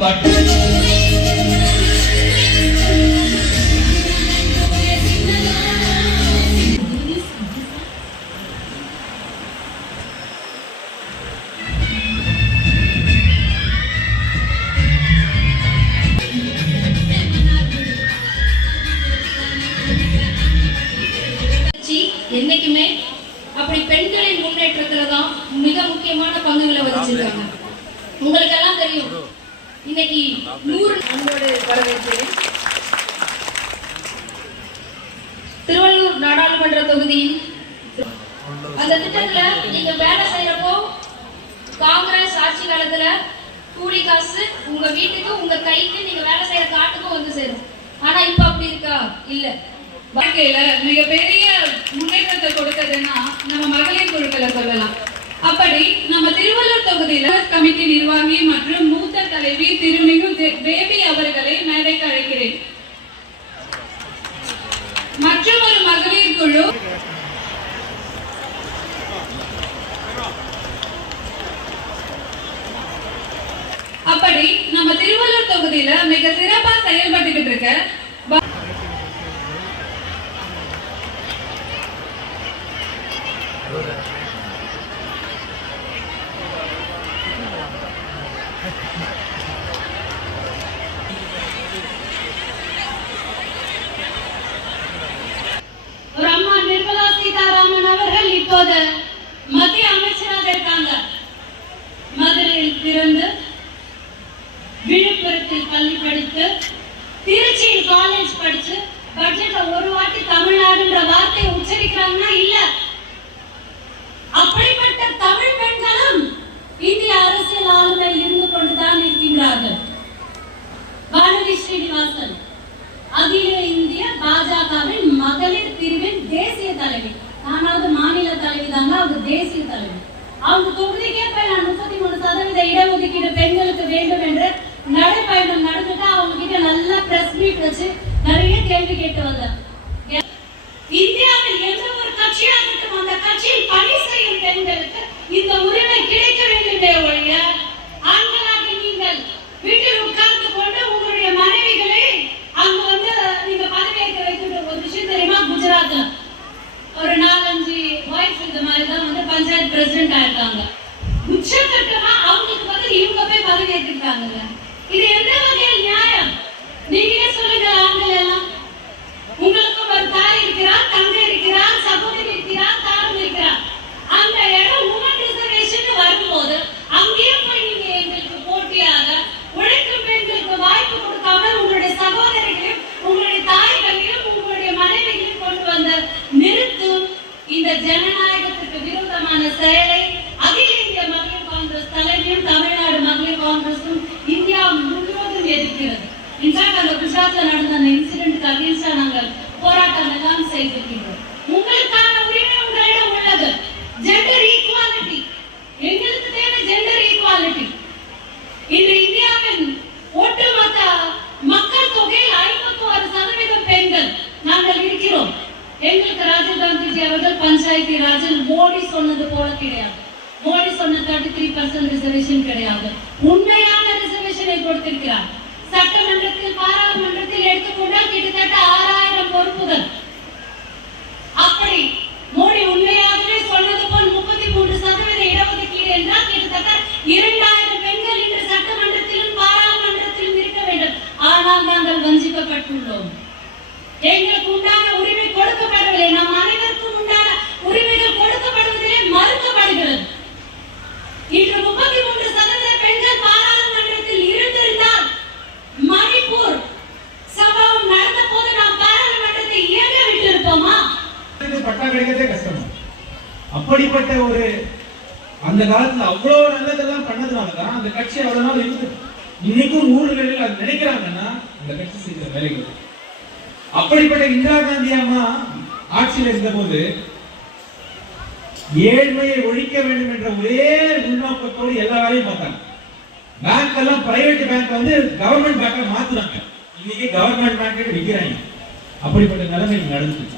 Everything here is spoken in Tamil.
பாட்டு. என்னைக்குமே அப்படி பெண்களின் முன்னேற்றத்துல தான் மிக முக்கியமான பங்குகளை வகிச்சிருக்காங்க. உங்களுக்கு எல்லாம் தெரியும். இன்னைக்கு நூறு அன்போடு வரவேற்கிறேன். திருவள்ளூர் நாடாளுமன்ற தொகுதியின் அந்த திட்டத்துல நீங்க வேலை செய்யறப்போ காங்கிரஸ் ஆட்சி காலத்துல கூலி காசு உங்க வீட்டுக்கு உங்க கைக்கு நீங்க வேலை செய்யற காட்டுக்கும் வந்து சேரும். ஆனா இப்ப அப்படி இருக்கா? இல்ல. வாழ்க்கையில மிகப்பெரிய முன்னேற்றத்தை கொடுத்ததுன்னா நம்ம மகளிர் குழுக்களை சொல்லலாம். அப்படி நம்ம கமிட்டி நிர்வாகி மற்றும் மூத்த தலைவி திருமிகு பேபி தேவி அவர்களை மேடைக்கு அழைக்கிறேன் மற்றும் ஒரு மகளிர் குழு அப்படி நம்ம திருவள்ளூர் தொகுதியில மிக சிறப்பா செயல்பட்டுக்கிட்டு இருக்க Thank you அம்மா நிர்மலா சீதாராமன் அவர்கள் இப்போது மத்திய அமைச்சராக இருக்காங்க. மதுரையில் பிறந்து விழுப்புரத்தில் பள்ளி படித்து திருச்சியில் காலேஜ் படிச்சு பட்ஜெட்ல ஒரு வாட்டி தமிழ்நாடுன்ற வார்த்தையை உச்சரிக்கிறாங்கன்னா இல்ல. அப்படிப்பட்ட தமிழ் பெண்களும் இந்திய அரசியல் ஆளுமையில் இருந்து கொண்டுதான் இருக்கின்றார்கள். வானதி ஸ்ரீனிவாசன். அகில இந்திய பாஜகவின் மகளிர் பிரிவின் தேசிய தலைவி நானாவது மாநில தலைவி தாங்க அவங்க தேசிய தலைவர். அவங்க தொகுதிக்கே போய் நான் முப்பத்தி மூணு சதவீத இடஒதுக்கீடு பெண்களுக்கு வேண்டும் என்று நடைப்பயணம் நடந்துட்டு அவங்க கிட்ட நல்ல பிரஸ் மீட் வச்சு நிறைய கேள்வி கேட்டு வந்தேன். இந்தியாவில் எந்த ஒரு கட்சியாகட்டும் அந்த கட்சியில் பணி செய்யும் பெண்களுக்கு இந்த உரிமை கிடைக்கும் வேண்டுமே ஒழிய ஆண்களாக நீங்கள் வீட்டில் உட்கார்ந்து கொண்டு உங்களுடைய மனைவிகளை அங்க வந்து நீங்க பதவியேற்க வைக்கிற ஒரு விஷயம் தெரியுமா குஜராத்ல ஒரு நாலஞ்சு ஒய்ஃப் இந்த மாதிரி தான் வந்து பஞ்சாயத்து பிரசிடென்ட் ஆயிருக்காங்க. உச்சகட்டமா அவங்களுக்கு பதில் இவங்க போய் பதவி ஏற்றிருக்காங்க இது எந்த வகையில் நியாயம்? நீங்களே சொல்லுங்க ஆண்கள் எல்லாம்? இருக்கிறது இன்ஃபேக்ட் அந்த குஜராத்ல நடந்த அந்த இன்சிடென்ட்க்கு அகேன்ஸ்டா நாங்கள் போராட்டம் எல்லாம் செய்திருக்கின்றோம். உங்களுக்கான உரிமை உங்களிடம் உள்ளது. ஜெண்டர் ஈக்குவாலிட்டி எங்களுக்கு தேவை ஜெண்டர் ஈக்குவாலிட்டி இன்று இந்தியாவின் ஒட்டுமொத்த மக்கள் தொகையில் ஐம்பத்தி ஒரு சதவீதம் பெண்கள் நாங்கள் இருக்கிறோம். எங்களுக்கு ராஜீவ் காந்திஜி அவர்கள் பஞ்சாயத்து ராஜில் மோடி சொன்னது போல கிடையாது. மோடி சொன்ன தேர்ட்டி த்ரீ பர்சன்ட் ரிசர்வேஷன் கிடையாது. உண்மையான ரிசர்வேஷனை கொடுத்திருக்கிறார். சட்டமன்றத்தில் பாராளுமன்றத்தில் எடுத்துக்கொண்டால் கிட்டத்தட்ட ஆறாயிரம் பொறுப்புகள் அப்படி மோடி உண்மையாகவே சொன்னது போல் முப்பத்தி மூன்று சதவீத இடஒதுக்கீடு என்றால் கிட்டத்தட்ட இரண்டாயிரம் பெண்கள் இன்று சட்டமன்றத்திலும் பாராளுமன்றத்திலும் இருக்க வேண்டும் ஆனால் நாங்கள் வஞ்சிக்கப்பட்டுள்ளோம் எங்களுக்கு உண்டான உரிமை கொடுக்கப்படவில்லை நம் அனைவருக்கும் உண்டான உரிமைகள் கொடுக்கப்படுவதிலே மறுக்கப்படுகிறது இன்று முப்பத்தி மூன்று சதவீத பெண்கள் பாராளுமன்றத்தில் இருந்திருந்தால் மணிப்பூர் சம்பவம் நடந்த போது நாம் பாராளுமன்றத்தை இயங்க விட்டிருப்போமா கிடைக்கிறதே கஷ்டம் அப்படிப்பட்ட ஒரு அந்த காலத்துல அவ்வளவு நல்லதெல்லாம் பண்ணதுனாலதான் அந்த கட்சி அவ்வளவு நாள் இருக்குது இன்னைக்கும் ஊர்களில் அது நினைக்கிறாங்கன்னா அந்த கட்சி செய்த வேலைகள். அப்படிப்பட்ட இந்திரா காந்தி அம்மா ஆட்சியில் இருந்தபோது ஏழ்மையை ஒழிக்க வேண்டும் என்ற ஒரே உள்நோக்கத்தோடு எல்லா வேலையும் பார்த்தாங்க. பேங்க் எல்லாம் பிரைவேட் பேங்க் வந்து கவர்மெண்ட் பேங்க்ல மாத்துறாங்க இன்னைக்கு கவர்மெண்ட் பேங்க் விற்கிறாங்க. அப்படிப்பட்ட நிலைமை இங்க நடந்துச்சு